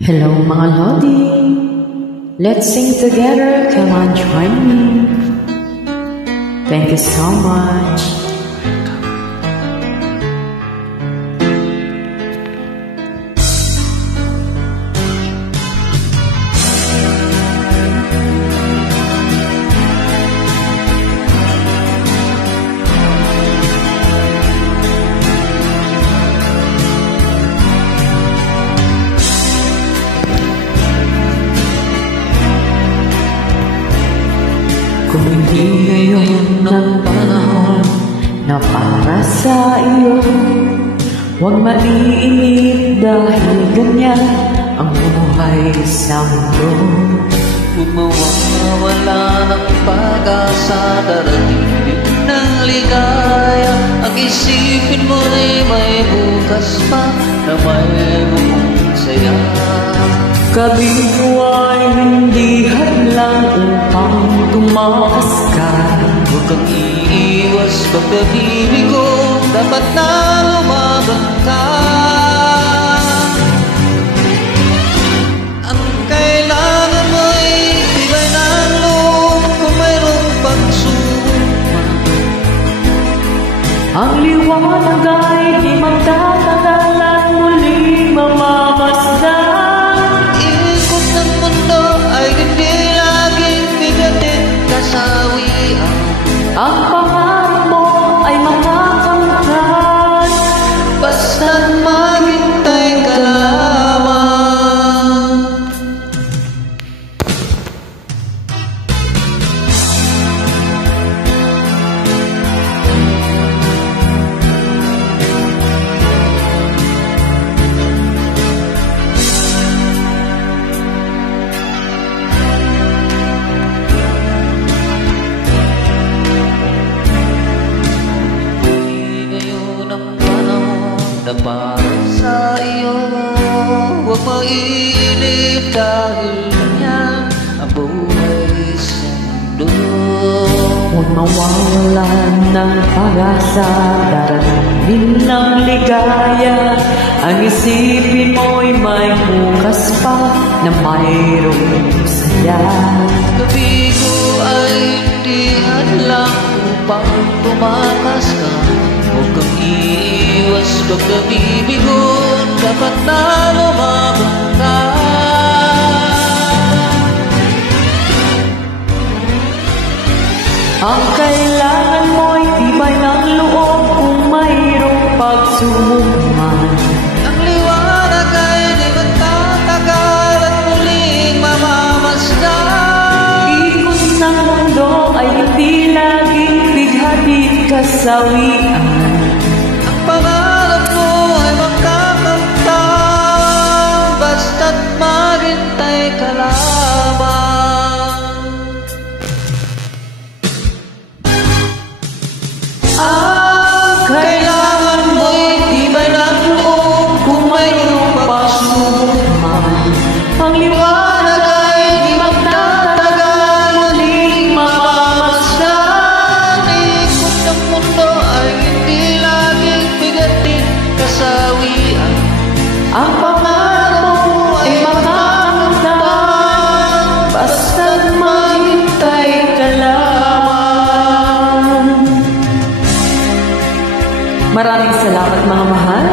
Hello mga Lodi, let's sing together, come on join me. Thank you so much. Kung hindi ngayon ng panahon na para sa iyo, huwag maiinip dahil ganyan ang buhay sa mundo. Huwag mawawala ng pag-asa, darating ng ligaya. Ang isipin mo'y may bukas pa na may buong saya. Kabigo ay hindi hadlang upang tumakas ka. Huwag kang iiwas pag-ibig ko, dapat na lumaban ka. Ang kailangan mo'y tibay ng loob kung mayroong pagsubok. Ang liwanag ay di magtatagal at muling mamamasdan. Ang pangarap mo ay makakamtan, basta't maghintay ka lamang. Na para sa iyo, huwag mainip dahil ganyan ang buhay sa mundo. Huwag mawawalan ng pag-asa, darating ng ligaya. Ang isipin mo'y may bukas pa na mayroong saya. Kabigo ay hindi hadlang upang tumakas ka. Huwag kang iiwas pag-ibig ko, dapat na lumaban ka. Ang kailangan mo'y tibay ng loob kung mayroong pagsubok man. Ang liwanag ay di magtatagal at muling mamamasdan. Ikot ng mundo ay hindi laging bighatid kasawian. Ang pangarap mo ay magkakamtan, basta't maghintay ka lamang. Ang kailangan mo'y tibay ng loob kung mayroong pagsubok man. Ang liwanag ay di magtatagal, muling mamamasdan. Ikot ng mundo ay hindi laging bigatin kasawian. ang pangarap mo ay makakamtan, basta't maghintay ka lamang. Maraming salamat mga mahal.